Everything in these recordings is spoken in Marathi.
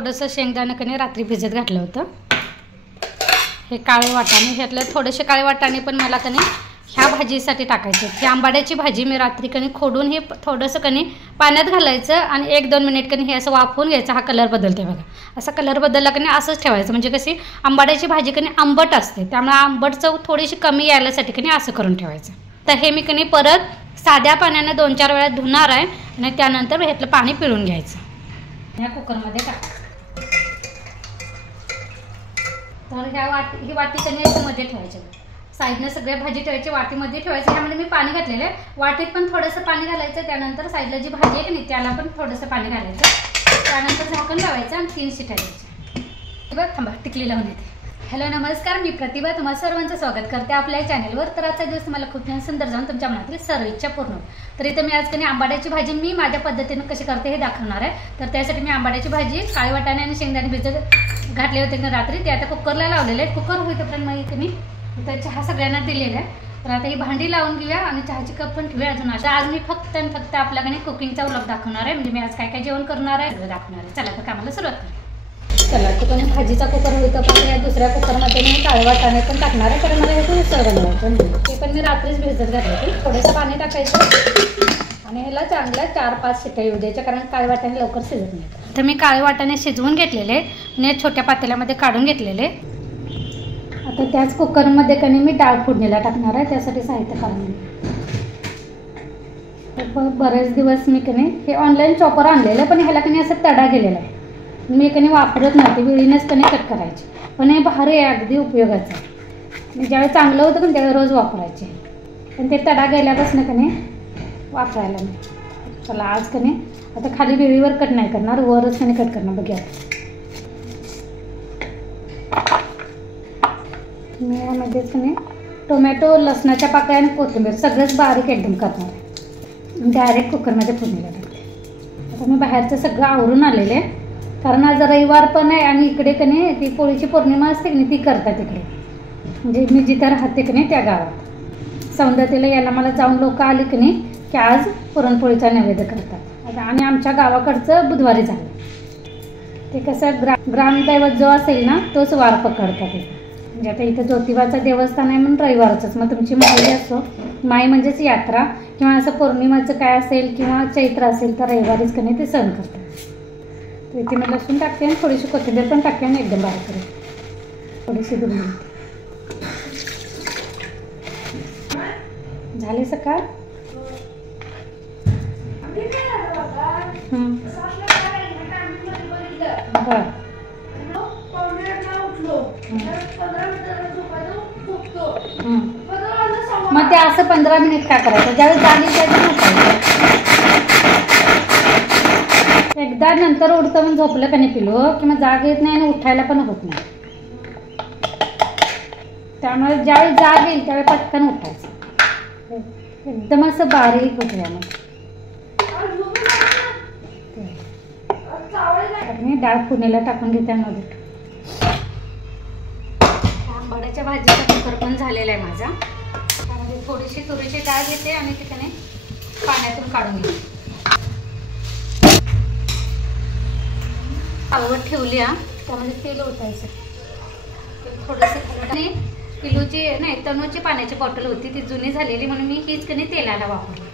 थोडंसं शेंगदाणं कणी रात्री भिजत घातलं होतं. हे काळे वाटाणे, ह्यातलं थोडेसे काळे वाटाणे पण मला कणी ह्या भाजीसाठी टाकायचे. ही आंबाड्याची भाजी मी रात्री कणी खोडून हे थोडंसं कणी पाण्यात घालायचं आणि 1-2 मिनिट कणी हे असं वाफवून घ्यायचं. हा कलर बदलते बघा. असा कलर बदलला कणी असंच ठेवायचं. म्हणजे कशी आंबाड्याची भाजी कणी आंबट असते, त्यामुळे आंबट चव थोडीशी कमी यायसाठी कणी असं करून ठेवायचं. तर हे मी कणी परत साध्या पाण्याने 2-4 वेळा धुणार आहे आणि त्यानंतर ह्यातलं पाणी पिळून घ्यायचं. ह्या कुकरमध्ये टाकायचं. तर ही वाटी कणी याच्यामध्ये ठेवायची. साईडनं सगळ्या भाजी ठेवायची, वाटीमध्ये ठेवायची. ह्यामध्ये मी पाणी घातलेलं आहे. वाटीत पण थोडंसं पाणी घालायचं. त्यानंतर साईडला जी भाजी आहे की नाही त्याला पण थोडंसं पाणी घालायचं. त्यानंतर झाकण लावायचं आणि 3 शिट्या द्यायच्या. बघ थांबा, टिकली लावून येते. हॅलो नमस्कार, मी प्रतिभा तुम्हा सर्वांचं स्वागत करते आपल्या चॅनलवर. तर आजचा दिवस मला खूप सुंदर जाऊन तुमच्या मनातील सर्व इच्छा पूर्ण. तर इथं मी आज कधी आंबाड्याची भाजी मी माझ्या पद्धतीने कशी करते हे दाखवणार आहे. तर त्यासाठी मी आंबाड्याची भाजी काळे वाटाणे आणि शेंगदाणे भिजत घातले होते ना रात्री, ते आता कुकरला लावलेले आहेत. कुकर होईपर्यंत मग इथे मी चहा सगळ्यांना दिलेला आहे. तर आता ही भांडी लावून घेऊया आणि चहाची कप पण ठेवूया. अजून आज मी फक्त आपल्याकडे कुकिंगचा व्लॉग दाखवणार आहे. म्हणजे मी आज काय काय जेवण करणार आहे दाखवणार आहे. चला तर कामाला सुरुवात करूया. चला तर पण भाजीचा कुकर होतं पण या दुसऱ्या कुकरमध्ये मी काळे वाटाणे पण टाकणार आहे. कारण मला हे खूप सर बनवायचं. ते पण मी रात्रीच भिजत घातले होते. थोडंसं पाणी टाकायचं आणि ह्याला चांगल्या 4-5 शिट्ट्या येऊ द्यायच्या, कारण काळे वाटाणे लवकर शिजत नाही. तर मी काळे वाटाणे शिजवून घेतलेले आणि छोट्या पातेल्यामध्ये काढून घेतलेले. आता त्याच कुकरमध्ये कणी मी डाळ फोडणीला टाकणार आहे. त्यासाठी साहित्य काढून बरेच दिवस मी कणी हे ऑनलाईन चॉपर आणलेलं, पण ह्याला कणी असं तडा गेलेला आहे. मी कणी वापरत नव्हते, वेळीनेच कणी कट करायचे. पण हे भारी आहे, अगदी उपयोगाचं आहे. मी ज्यावेळी चांगलं होतं पण त्यावेळी रोज वापरायचे, पण ते तडा गेल्यापासून कणी वापरायला नाही. चला आज कणी आता खाली वेळीवर कट नाही करणार, वरच कणी कट करणार. बघूया मी यामध्येच कणी टोमॅटो, लसणाच्या पाकळ्या आणि कोथिंबीर सगळंच बारीक एकदम करणार आहे. डायरेक्ट कुकरमध्ये फोडणीला टाकते. आता मी बाहेरचं सगळं आवरून आलेले आहे, कारण आज रविवार पण आहे आणि इकडे कणी ती पोळीची पौर्णिमा असते की नाही ती करतात इकडे. म्हणजे मी जिथं राहते की नाही त्या गावात सौंदर्याला यायला मला जाऊन लोक आले की नाही की आज पुरणपोळीचा नैवेद्य करतात. आणि आमच्या गावाकडचं बुधवारी झालं. ते कसं ग्रामदैवत जो असेल ना तोच वार पकडतात. म्हणजे आता इथं ज्योतिबाचं देवस्थान आहे म्हणून रविवारचंच. मग तुमची माई असो, माई म्हणजेच यात्रा किंवा असं पौर्णिमाचं काय असेल किंवा चैत्र असेल तर रविवारीच कधी ते सण करतात. तर इथे मी लसूण टाकते आणि थोडीशी कोथिंबीर पण टाकते आणि एकदम बारीक करेल. थोडीशी दुर्मिळ झाले सकाळ. बरं मग ते असं 15 मिनिट काय करायचं, ज्यावेळेस जागी त्याचं एकदा नंतर उठतं म्हणून झोपलं का नाही पिलो किंवा जाग येत नाही आणि उठायला पण होत नाही. त्यामुळे ज्यावेळी जाग येईल त्यावेळी पटकन उठायचं. एकदम असं बारीक उठल्यामुळे मी डाळ फोडणीला टाकून घेते. मध्ये आंबाड्याच्या भाजीचा कुकर पण झालेला आहे माझा. त्यामध्ये थोडीशी तुरीची डाळ घेते आणि तिथे पाण्यातून काढून घेते. आवड ठेवली त्यामध्ये तेल ओतायचं. थोडंसं आणि किलोची नाही तनूची पाण्याची बॉटल होती ती जुनी झालेली म्हणून मी हीच कधी तेलाला वापरली.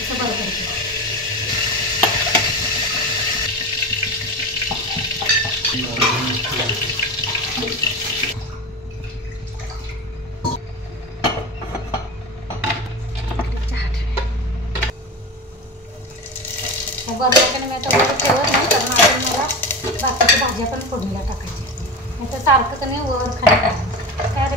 असं बरं करते. बरं मी आता वर ठेवत नाही, कारण अजून मला बाकीच्या भाज्या पण फोडणीला टाकायची. नाही तर सारखं का नाही वर खाली टाकायचं काय रे.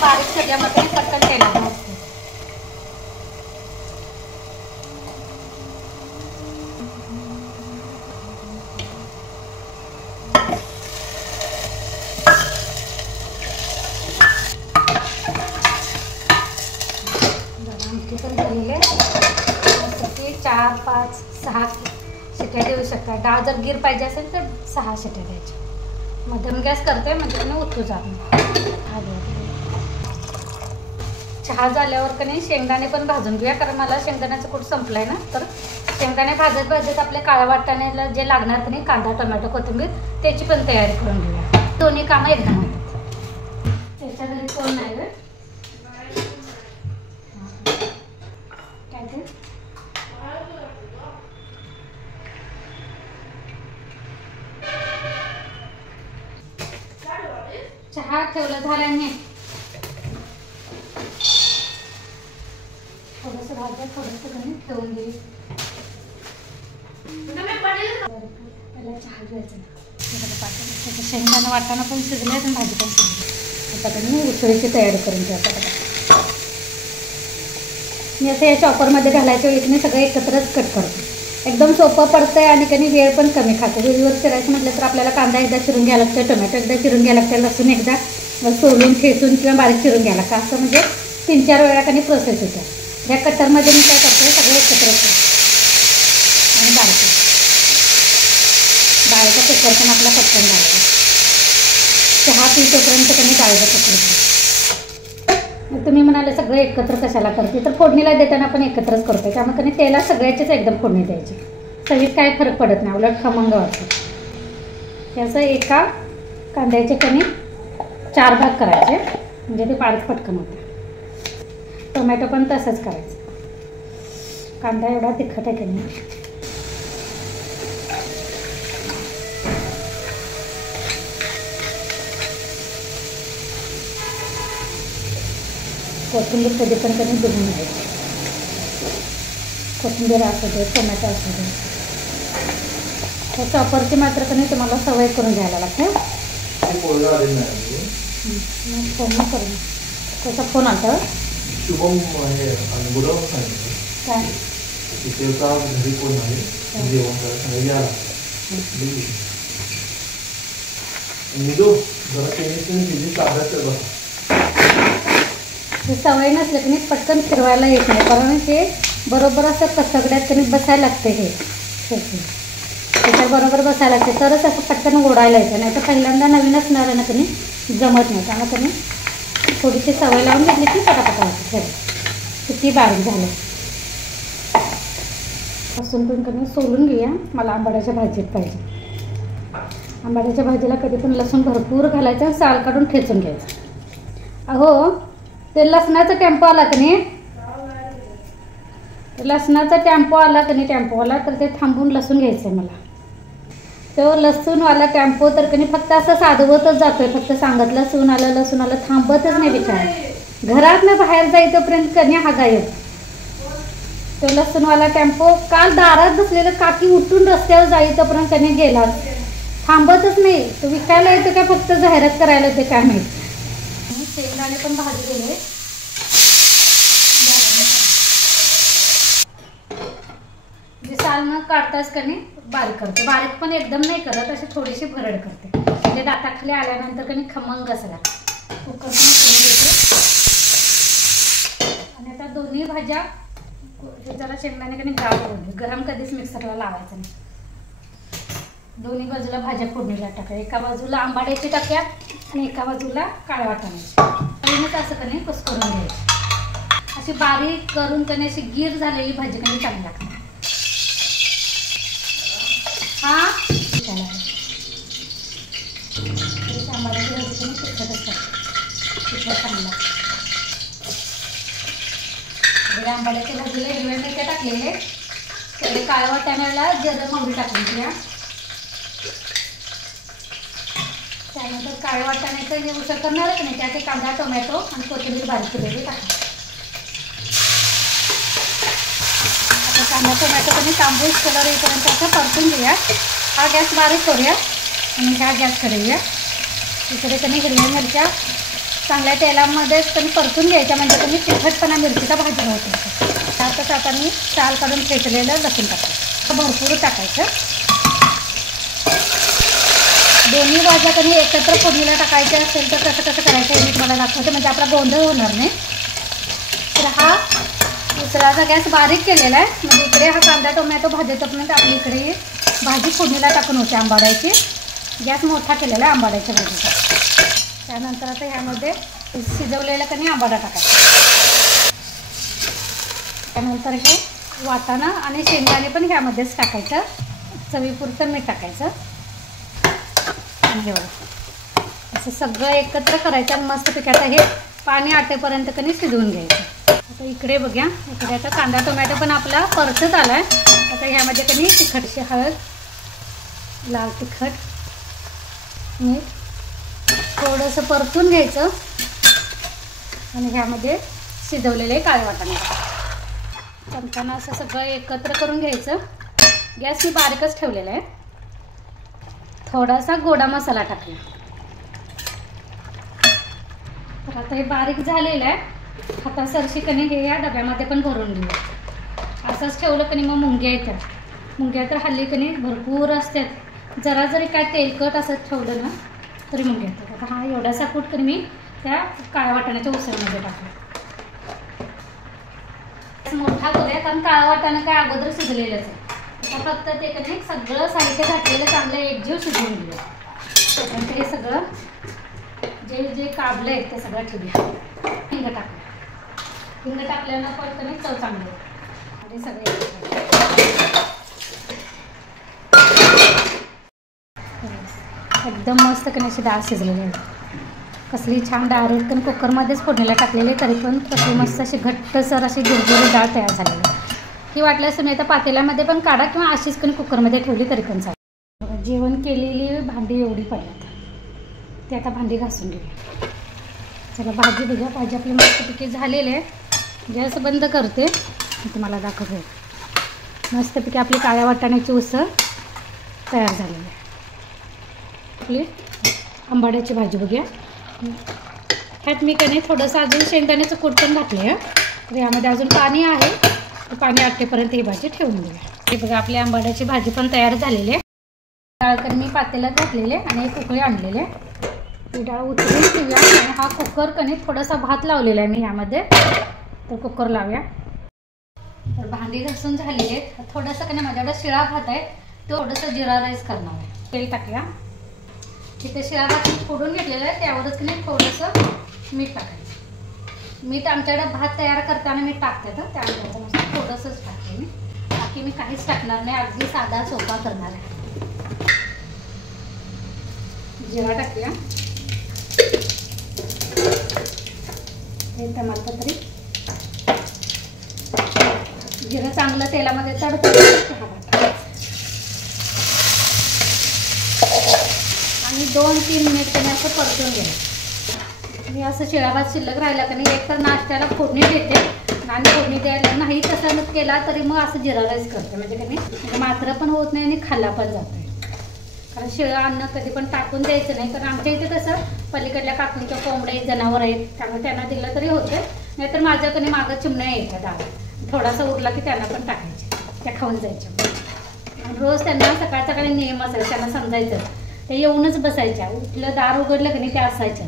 बारीक सगळ्यामध्ये पटकन तेलात भाजते. शिट्टी पण झालेली आहे. शिट्टी 4, 5, 6 शिट्ट्या देऊ शकता. डाळ जर गिर पाहिजे असेल तर 6 शिट्ट्या द्यायच्या. मध्यम गॅस करते म्हणजे त्याने उतरू जात नाही. चहा झाल्यावर का नाही शेंगदाणे पण भाजून घेऊया, कारण मला शेंगदाण्याचं कूट संपलं आहे ना. तर शेंगदाणे भाजत भाजत आपल्या काळ्या वाटाण्याला जे लागणार का नाही कांदा, टोमॅटो, कोथिंबीर त्याची पण तयारी करून घेऊया. दोन्ही कामं एकदम होतात. त्याच्या घरी कोण नाही गं काय ते चहा ठेवलं झालं नाही. थोडंसं भाज्या थोडंसं कमी ठेवून घे. त्याला चहा घ्यायचा त्याचं शेंगदाणा वाटाणा पण शिजले आणि भाजी पण शिजली. आता मी उसळीची तयारी करून घ्या. मी असं या चॉपरमध्ये घालायच्या वेळी मी सगळं एकत्रच कट करतो. एकदम सोपं पडतंय आणि काही वेळ पण कमी खातो. वेळेवर चिरायचं म्हटलं तर आपल्याला कांदा एकदा चिरून घ्यायला लागतं, टोमॅटो एकदा चिरून घ्यायला लागतं, लसूण एकदा सोलून ठेचून किंवा बारीक चिरून घ्यायला लागतं. असं म्हणजे 3-4 वेळा काही प्रोसेस होते. ह्या कटरमध्ये मी काय करते सगळं एकत्र आणि बारीक डाळीचा कुकर पण आपला पटकन घालायला. चहा पितोपर्यंत कमी डाळीचा कुकर. तुम्ही म्हणाले सगळं एकत्र कशाला करते, तर फोडणीला देताना आपण एकत्रच करतो. त्यामुळे कधी तेला सगळ्याचीच एकदम फोडणी द्यायची. चवीत काही फरक पडत नाही, उलट खमंग वाटतं. त्याचं एका कांद्याचे कणी 4 भाग करायचे म्हणजे ते बारीक पटकन होते. टोमॅटो पण तसंच करायचं. कांदा एवढा तिखट आहे की नाही. कोथिंबीर कधी पण कधी धुवून घ्यायची. कोथिंबीर असू दे, टोमॅटो असू दे. त्या चॉपरची मात्र कधी तुम्हाला सवय करून घ्यायला लागते. फोन करून त्याचा फोन आला शुभम बोलावून सांगितलं काय तिथे घरी कोण आहे जेवण करायला सांगितलं आला निघू जरा त्यांनी काढायचं बघा. सवय नसलं की नाही पटकन फिरवायला येत नाही, कारण हे बरोबर असं सगळ्यात कधी बसायला लागते. हे त्याच्याबरोबर बसायला लागते तरच असं पटकन ओढायला येतं. नाही तर पहिल्यांदा नवीन असणारं ना कधी जमत नाही. त्यामुळे कधी थोडीशी सवय लावून घेतली की पटापटा होते. किती बारीक झालं. लसूण पण कधी सोलून घेऊया. मला आंबाड्याच्या भाजीत पाहिजे. आंबाड्याच्या भाजीला कधी पण लसूण भरपूर घालायचं, साल काढून ठेचून घ्यायचं. अहो ते लसणाचा टेम्पो आला की नाही, लसणाचा टेम्पो आला की नाही टेम्पोवाला, तर ते थांबून लसूण घ्यायचं आहे मला. तो लसूणवाला टेम्पो तर कधी फक्त असं साधवतच जातोय. फक्त सांगत लसूण आलं थांबतच नाही बिचारा. घरात ना बाहेर जायतोपर्यंत कधी हा गायब. तो लसूणवाला टेम्पो काल दारात बसलेलं काकी उठून रस्त्यावर जायतोपर्यंत कधी गेला, थांबतच नाही. तो विकायला येतो काय फक्त जाहिरात करायला येते काय माहिती. शेंगदाणे पण भाजी गेले. जे साल न काढताच कधी बारीक करते. बारीक पण एकदम नाही करत, अशी थोडीशी भरड करते म्हणजे दाताखाली आल्यानंतर कधी खमंग असला. कुकर पण उकळून देते. आणि आता दोन्ही भाज्या जरा शेंगदाणे कधी गाळ होते. गरम कधीच मिक्सरला लावायचं नाही. दोन्ही बाजूला भाज्या फोडणीला टाका. एका बाजूला आंबाड्याची टाक्या आणि एका बाजूला काळ्या वाटाण्याची. असं कधी कुस्करून घ्यायची. अशी बारीक करून कधी अशी गिर झालेली भाजी कधी चांगली लागते. हा आंबाड्याची भाजी कधी तिखट असतात. तिखट चांगला आंबाड्याच्या भाजीला हिरव्या मिरच्या टाकलेले. तेवढे काळ्या वाटाण्याला जरा मोहरी टाकली. त्यानंतर काळ्या वाटाण्याचं जे उसळ करणारच नाही त्याचे कांदा, टोमॅटो आणि कोथिंबीर बारीक केलेली टाका. आता कांदा टोमॅटो कधी तांबूस कलर येईपर्यंत असं परतून घेऊया. हा गॅस बारीक करूया आणि हा गॅस करूया. इकडे कधी हिरव्या मिरच्या चांगल्या तेलामध्येच कधी परतून घ्यायच्या म्हणजे कधी तिखटपणा मिरचीचा भाजी होतो. त्यातच आता मी साल काढून फेटलेलं लसूण टाकायचं. भरपूर टाकायचं. दोन्ही भाज्या कधी एकत्र फोडणीला टाकायच्या असेल तर कसं करायचं हे मी तुम्हाला दाखवते म्हणजे आपला गोंधळ होणार नाही. तर हा दुसराचा गॅस बारीक केलेला आहे, म्हणजे इकडे हा कांदा टोमॅटो भाजेपर्यंत आपली इकडे भाजी फोडणीला टाकून होते आंबाड्याची. गॅस मोठा केलेला आहे आंबाड्याच्या भाजीचा. त्यानंतर आता ह्यामध्ये शिजवलेला कणी आंबाडा टाकायचा. त्यानंतर हे वाटाणा आणि शेंगदाणे पण ह्यामध्येच टाकायचं. चवीपुरतं मीठ टाकायचं. आणि हे बघा असं सगळं एकत्र करायचं आणि मस्तपैकी आता हे पाणी आटेपर्यंत कणी शिजवून घ्यायचं. आता इकडे बघा, इकडे आता कांदा टोमॅटो पण आपला परतत आला आहे. आता ह्यामध्ये कणी तिखटशी हळद, लाल तिखट, मीठ थोडंसं परतून घ्यायचं आणि ह्यामध्ये शिजवलेले काळे वाटाणे चमच्यानं असं सगळं एकत्र करून घ्यायचं. गॅस मी बारीकच ठेवलेला आहे. थोडासा गोडा मसाला टाकला. तर आता हे बारीक झालेलं आहे. आता सरशी कणी हे या डब्यामध्ये पण भरून घेऊया. असंच ठेवलं कणी मग मुंग्या येतात. मुंग्या तर हल्ली कणी भरपूर असतात. जरा जरी काय तेलकट असं ठेवलं ना तरी मुंग्या येतात. आता हा एवढासा कूट कणी मी त्या काळ्या वाटाण्याच्या उसळीमध्ये टाकला. मोठा करूया कारण काळा वाटाणा काय अगोदर शिजलेलंच आहे. आता फक्त ते कधी सगळं साहित्य घातलेलं चांगलं एकजीव शिजवून घेऊया. त्यानंतर हे सगळं जे जे काढलं आहे ते सगळं ठेवूया. हिंग टाकूया. हिंग टाकल्यानं पण कधी चव चांगली आहे. आणि सगळे एकदम मस्त कधी अशी डाळ शिजलेली आहे. कसली छान डायरेक्ट पण कुकरमध्येच फोडणीला टाकलेली तरी पण कसली मस्त अशी घट्टसर अशी गुरगुरी डाळ तयार झालेली आहे. ही वाटल्यास तुम्ही आता पातेल्यामध्ये पण काढा किंवा अशीच कणी कुकरमध्ये ठेवली तरी पण चालेल. जेवण केलेली भांडी एवढी पडल्यात ते आता भांडी घासून घेऊया. चला भाजी बघा. भाजी आपली मस्तपैकी झालेली आहे. गॅस बंद करते. तुम्हाला दाखवते. मस्तपैकी आपली काळ्या वाटाण्याची उसळ तयार झालेली आहे. आपली आंबाड्याची भाजी बघूया. ह्यात मी कणी थोडंसं अजून शेंगदाण्याचं कूट पण घातलं आहे. तर यामध्ये अजून पाणी आहे. पाणी आटेपर्यंत ही भाजी ठेवून देऊया. हे बघा आपली आंबाड्याची भाजी पण तयार झालेली आहे. डाळ कणी मी पातेल्यात घातलेले आणि एक उकळी आणलेले. ही डाळ उतरून ठेवूया. आणि हा कुकर कणी थोडासा भात लावलेला आहे मी यामध्ये. तर कुकर लावूया. तर भांडी घासून झालेली आहेत. थोडंसं कणी माझ्याकडे शिळा भात आहे. तो थोडंसं जिरा राईस करणार आहे. तेल टाकूया. तिथे शिळा भात फोडून घेतलेला आहे. त्यावरच कणी थोडंसं मीठ टाकायचं. मीठ आमच्याकडे भात तयार करताना मीठ टाकते. तर त्यामुळे थोडंसंच टाकते मी. बाकी मी काहीच टाकणार नाही. अगदी साधा सोपा करणार आहे. जिरा टाकूया. हे तमालपत्री. जिरं चांगलं तेलामध्ये तडतडलं आणि 2-3 मिनिट त्याने असं परतून घ्यायचं. मी असं शिळा भात शिल्लक राहिला का नाही एक तर नाश्त्याला फोडणी देते आणि फोडणी द्यायला नाही तसं केला तरी मग असं जिरा राईस करते. म्हणजे का नाही मात्र पण होत नाही आणि खाल्ला पण जात नाही. कारण शिळं अन्न कधी पण टाकून द्यायचं नाही. कारण आमच्या इथे कसं पलीकडल्या काकूंच्या कोंबडे जनावर आहेत त्यामुळे त्यांना दिलं तरी होतं. नाहीतर माझ्याकडे मागं चिमण्या येतात डाळ. थोडासा उरला की त्यांना पण टाकायचे. त्या खाऊन जायच्या. आणि रोज त्यांना सकाळ सकाळी नियम असायचा. त्यांना समजायचं ते येऊनच बसायच्या. उठलं दार उघडलं की नाही त्या असायच्या.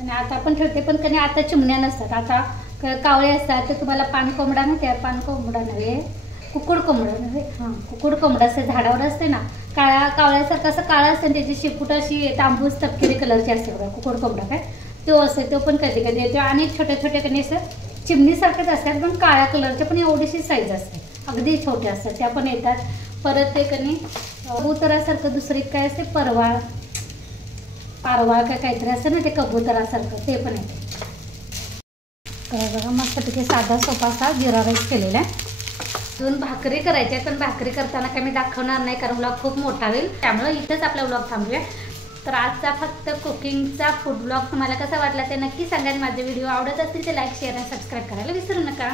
आणि आता पण ठेवते पण कधी आता चिमण्या नसतात. आता कावळे असतात. तर तुम्हाला पान कोंबडा ना त्या पान कोंबडा नव्हे कुकुड कोंबडा नव्हे हां कुकुड कोंबडा असते झाडावर असते ना. कावळ्यासारखं असं काळं असतं. त्याची शिपूट अशी तांबूस तपकिरी कलरची असते बघा कुकुड कोंबडा काय तो असते. तो पण कधी कधी येतो. आणि छोट्या छोट्या कधी असं चिमणीसारखेच असतात पण काळ्या कलरच्या पण एवढीशी साईज असते. अगदी छोट्या असतात त्या पण येतात. परत ते कधी कबुतरासारखं दुसरी काय असते पारवाळ काय काहीतरी असतं ना ते कबुतरासारखं ते पण येते. तर बघा मस्तपैकी साधा सोपा असा जिरा राईस केलेला आहे. अजून भाकरी करायच्या पण भाकरी करताना काय मी दाखवणार नाही कारण ब्लॉग खूप मोठा होईल. त्यामुळे इथेच आपला ब्लॉग थांबूया. तर आजचा फक्त कुकिंगचा फूड ब्लॉग तुम्हाला कसा वाटला ते नक्की सांगा. माझे व्हिडिओ आवडत असतील ते लाईक शेअर आणि सबस्क्राईब करायला विसरू नका.